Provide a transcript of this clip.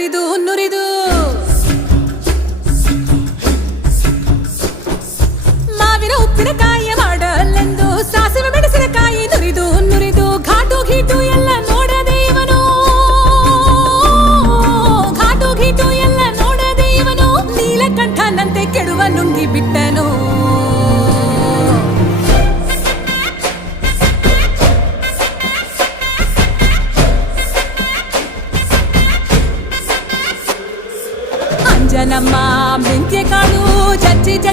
ನುರಿದು ನುರಿದು ಮಾವಿನ ಉಪ್ಪಿನಕಾಯಿ ಮಾಡಲೆಂದು ಸಾಸಿವೆ ಮೆಣಸಿನಕಾಯಿ ನುರಿದು ನುರಿದು ಘಾಟು ಘೀಟು ಎಲ್ಲ ನೋಡದೆ ಇವನು ಘಾಟು ಘೀಟು ಎಲ್ಲ ನೋಡದೆ ಇವನು ನೀಲಕಂಠನಂತೆ ಕೆಡುವ ನುಂಗಿ ಬಿಟ್ಟನು. ಅಂಜನಮ್ಮ ಮೆಂತ್ಯ ಕಾಳು ಜಜ್ಜಿ ಜಜ್ಜಿ